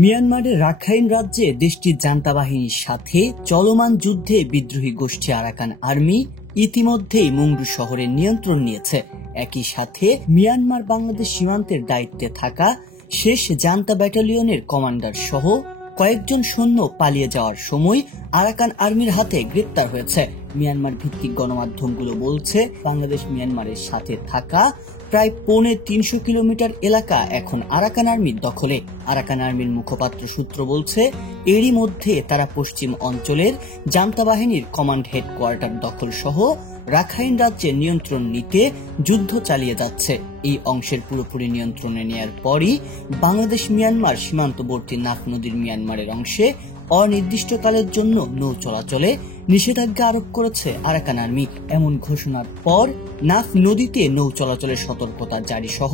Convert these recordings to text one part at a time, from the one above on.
মিয়ানমারের রাখাইন রাজ্যে দেশটির জান্তা বাহিনীর সাথে চলমান যুদ্ধে বিদ্রোহী গোষ্ঠী আরাকান আর্মি ইতিমধ্যেই মুংডু শহরের নিয়ন্ত্রণ নিয়েছে। একই সাথে মিয়ানমার বাংলাদেশ সীমান্তের দায়িত্বে থাকা শেষ জান্তা ব্যাটালিয়নের কমান্ডার সহ কয়েকজন সৈন্য পালিয়ে যাওয়ার সময় আরাকান আর্মির হাতে গ্রেপ্তার হয়েছে। মিয়ানমার ভিত্তিক গণমাধ্যমগুলো বলছে, বাংলাদেশ মিয়ানমারের সাথে থাকা প্রায় 350 কিলোমিটার এলাকা এখন আরাকান আর্মির দখলে। আরাকান আর্মির মুখপাত্র সূত্র বলছে, এরই মধ্যে তারা পশ্চিম অঞ্চলের জান্তা বাহিনীর কমান্ড হেডকোয়ার্টার দখল সহ রাখাইন রাজ্যের নিয়ন্ত্রণ নিতে যুদ্ধ চালিয়ে যাচ্ছে। এই অংশের পুরোপুরি নিয়ন্ত্রণে নেয়ার পরই বাংলাদেশ মিয়ানমার সীমান্তবর্তী নাফ নদীর মিয়ানমারের অংশে অনির্দিষ্টকালের জন্য নৌ চলাচলে নিষেধাজ্ঞা আরোপ করেছে আরাকান আর্মি। এমন ঘোষণার পর নাফ নদীতে নৌ চলাচলের সতর্কতা জারি সহ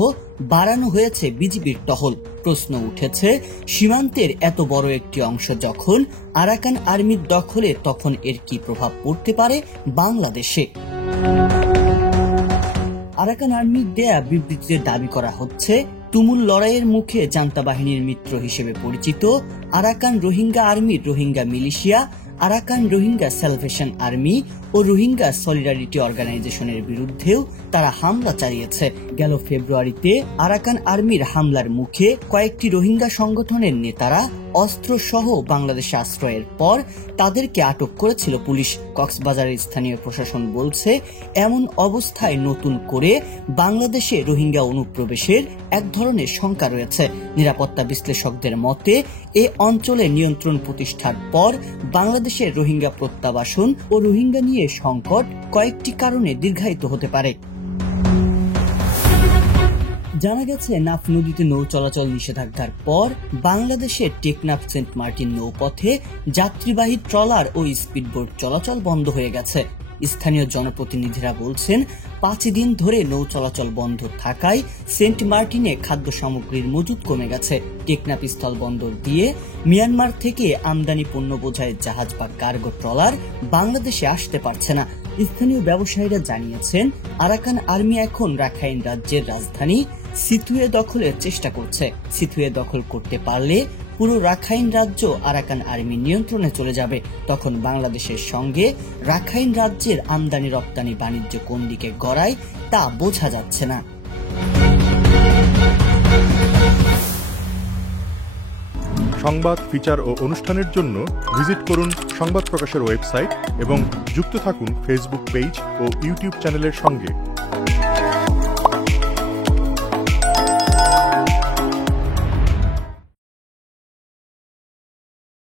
বাড়ানো হয়েছে বিজিবির টহল। প্রশ্ন উঠেছে, সীমান্তের এত বড় একটি অংশ যখন আরাকান আর্মির দখলে, তখন এর কি প্রভাব পড়তে পারে বাংলাদেশে? আরাকান আর্মির দেয়া বিবৃতিতে দাবি করা হচ্ছে, তুমুল লড়াইয়ের মুখে জান্তা বাহিনীর মিত্র হিসেবে পরিচিত আরাকান রোহিঙ্গা আর্মির Rohingya militia, Arakan Rohingya salvation army ও রোহিঙ্গা সলিডারিটি অর্গানাইজেশনের বিরুদ্ধেও তারা হামলা চালিয়েছে। গেল ফেব্রুয়ারিতে আরাকান আর্মির হামলার মুখে কয়েকটি রোহিঙ্গা সংগঠনের নেতারা অস্ত্র সহ বাংলাদেশে আশ্রয়ের পর তাদেরকে আটক করেছিল পুলিশ। কক্সবাজারের স্থানীয় প্রশাসন বলছে, এমন অবস্থায় নতুন করে বাংলাদেশে রোহিঙ্গা অনুপ্রবেশের এক ধরনের শঙ্কা রয়েছে। নিরাপত্তা বিশ্লেষকদের মতে, এ অঞ্চলে নিয়ন্ত্রণ প্রতিষ্ঠার পর বাংলাদেশের রোহিঙ্গা প্রত্যাবাসন ও রোহিঙ্গা নিয়ে সংকট কয়েকটি কারণে দীর্ঘায়িত হতে পারে। জানা গেছে, নাফ নদীতে নৌ চলাচল নিষেধাজ্ঞার পর বাংলাদেশের টেকনাফ সেন্ট মার্টিন নৌপথে যাত্রীবাহী ট্রলার ও স্পিডবোট চলাচল বন্ধ হয়ে গেছে। স্থানীয় জনপ্রতিনিধিরা বলছেন, 5 দিন ধরে নৌ চলাচল বন্ধ থাকায় সেন্ট মার্টিনে খাদ্য সামগ্রীর মজুদ কমে গেছে। টেকনাফ স্থল বন্দর দিয়ে মিয়ানমার থেকে আমদানি পণ্য বোঝাই জাহাজ বা কার্গো ট্রলার বাংলাদেশে আসতে পারছে না। স্থানীয় ব্যবসায়ীরা জানিয়েছেন, আরাকান আর্মি এখন রাখাইন রাজ্যের রাজধানী সিথুয়ে দখলের চেষ্টা করছে। সিথুয়ে দখল করতে পারলে পুরো রাখাইন রাজ্য আরাকান আর্মি নিয়ন্ত্রণে চলে যাবে। তখন বাংলাদেশের সঙ্গে রাখাইন রাজ্যের আমদানি রপ্তানি বাণিজ্য কোন দিকে গড়ায় তা বোঝা যাচ্ছে না। সংবাদ, ফিচার ও অনুষ্ঠানের জন্য ভিজিট করুন সংবাদ প্রকাশের ওয়েবসাইট এবং যুক্ত থাকুন ফেসবুক পেজ ও ইউটিউব চ্যানেলের সঙ্গে।